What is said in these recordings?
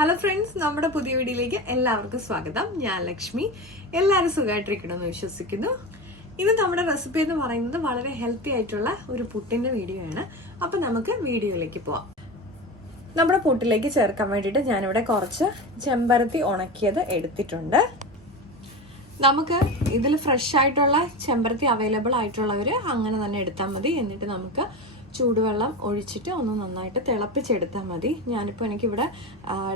Hello friends, നമ്മുടെ പുതിയ വീഡിയോയിലേക്ക് എല്ലാവർക്കും സ്വാഗതം. ഞാൻ ലക്ഷ്മി. എല്ലാവരും സുഖമായിട്ടിരിക്കണമെന്ന് വിശ്വസിക്കുന്നു. ഇന്ന് നമ്മുടെ റെസിപ്പി എന്ന് പറയുന്നത് വളരെ ഹെൽത്തി ആയിട്ടുള്ള ഒരു പുട്ടിന്റെ വീഡിയോ ആണ്. അപ്പൊ നമുക്ക് വീഡിയോയിലേക്ക് പോവാം. നമ്മുടെ പുട്ടിലേക്ക് ചേർക്കാൻ വേണ്ടിയിട്ട് ഞാനിവിടെ കുറച്ച് ചെമ്പരത്തി ഉണക്കിയത് എടുത്തിട്ടുണ്ട്. നമുക്ക് ഇതിൽ ഫ്രഷ് ആയിട്ടുള്ള ചെമ്പരത്തി അവൈലബിൾ ആയിട്ടുള്ളവർ അങ്ങനെ തന്നെ എടുത്താൽ മതി. എന്നിട്ട് നമുക്ക് ചൂടുവെള്ളം ഒഴിച്ചിട്ട് ഒന്ന് നന്നായിട്ട് തിളപ്പിച്ചെടുത്താൽ മതി. ഞാനിപ്പോൾ എനിക്കിവിടെ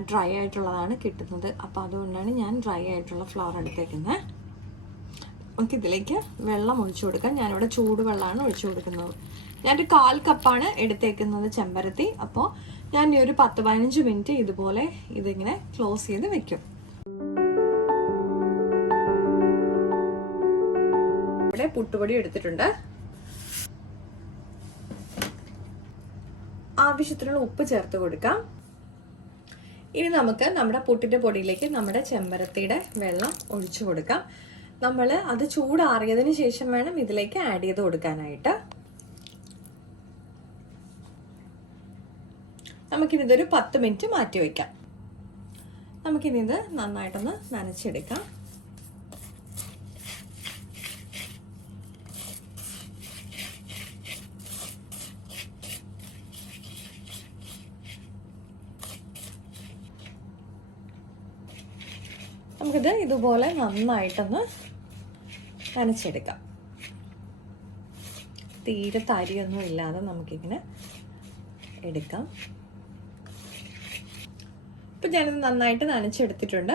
ഡ്രൈ ആയിട്ടുള്ളതാണ് കിട്ടുന്നത്, അപ്പോൾ അതുകൊണ്ടാണ് ഞാൻ ഡ്രൈ ആയിട്ടുള്ള ഫ്ലവർ എടുത്തേക്കുന്നത്. നമുക്കിതിലേക്ക് വെള്ളം ഒഴിച്ചു കൊടുക്കാം. ഞാനിവിടെ ചൂടുവെള്ളമാണ് ഒഴിച്ചു കൊടുക്കുന്നത്. ഞാനൊരു 1/4 കപ്പാണ് എടുത്തേക്കുന്നത് ചെമ്പരത്തി. അപ്പോൾ ഞാൻ ഈ ഒരു 10-15 മിനിറ്റ് ഇതുപോലെ ഇതിങ്ങനെ ക്ലോസ് ചെയ്ത് വെക്കും. ഇവിടെ പുട്ടുപൊടി എടുത്തിട്ടുണ്ട്. ആവശ്യത്തിനുള്ള ഉപ്പ് ചേർത്ത് കൊടുക്കാം. ഇനി നമുക്ക് നമ്മുടെ പുട്ടിന്റെ പൊടിയിലേക്ക് നമ്മുടെ ചെമ്പരത്തിയുടെ വെള്ളം ഒഴിച്ചു കൊടുക്കാം. നമ്മൾ അത് ചൂടാറിയതിന് ശേഷം വേണം ഇതിലേക്ക് ആഡ് ചെയ്ത് കൊടുക്കാനായിട്ട്. നമുക്കിനി ഇതൊരു 10 മിനിറ്റ് മാറ്റി വയ്ക്കാം. നമുക്കിനി ഇത് നന്നായിട്ടൊന്ന് നനച്ചെടുക്കാം. നമുക്കിത് ഇതുപോലെ നന്നായിട്ടൊന്ന് നനച്ചെടുക്കാം. തീരെ തരിയൊന്നും ഇല്ലാതെ നമുക്കിങ്ങനെ എടുക്കാം. ഇപ്പം ഞാനിത് നന്നായിട്ട് നനച്ചെടുത്തിട്ടുണ്ട്.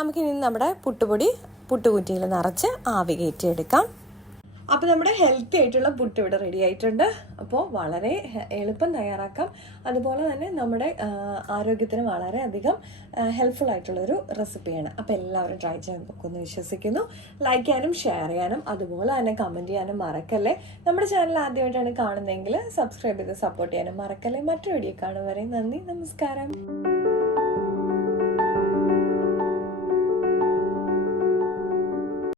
നമുക്കിനി നമ്മുടെ പുട്ടുപൊടി പുട്ടുകുറ്റിയിൽ നിറച്ച് ആവി കയറ്റിയെടുക്കാം. അപ്പോൾ നമ്മുടെ ഹെൽത്തി ആയിട്ടുള്ള പുട്ട് ഇവിടെ റെഡി ആയിട്ടുണ്ട്. അപ്പോൾ വളരെ എളുപ്പം തയ്യാറാക്കാം. അതുപോലെ തന്നെ നമ്മുടെ ആരോഗ്യത്തിന് വളരെയധികം ഹെൽപ്ഫുൾ ആയിട്ടുള്ളൊരു റെസിപ്പിയാണ്. അപ്പോൾ എല്ലാവരും ട്രൈ ചെയ്യാൻ നോക്കുമെന്ന് വിശ്വസിക്കുന്നു. ലൈക്ക് ചെയ്യാനും ഷെയർ ചെയ്യാനും അതുപോലെ തന്നെ കമൻറ്റ് ചെയ്യാനും മറക്കല്ലേ. നമ്മുടെ ചാനൽ ആദ്യമായിട്ടാണ് കാണുന്നതെങ്കിൽ സബ്സ്ക്രൈബ് ചെയ്ത് സപ്പോർട്ട് ചെയ്യാനും മറക്കല്ലേ. മറ്റൊരു വീഡിയോ കാണും വരെ നന്ദി, നമസ്കാരം.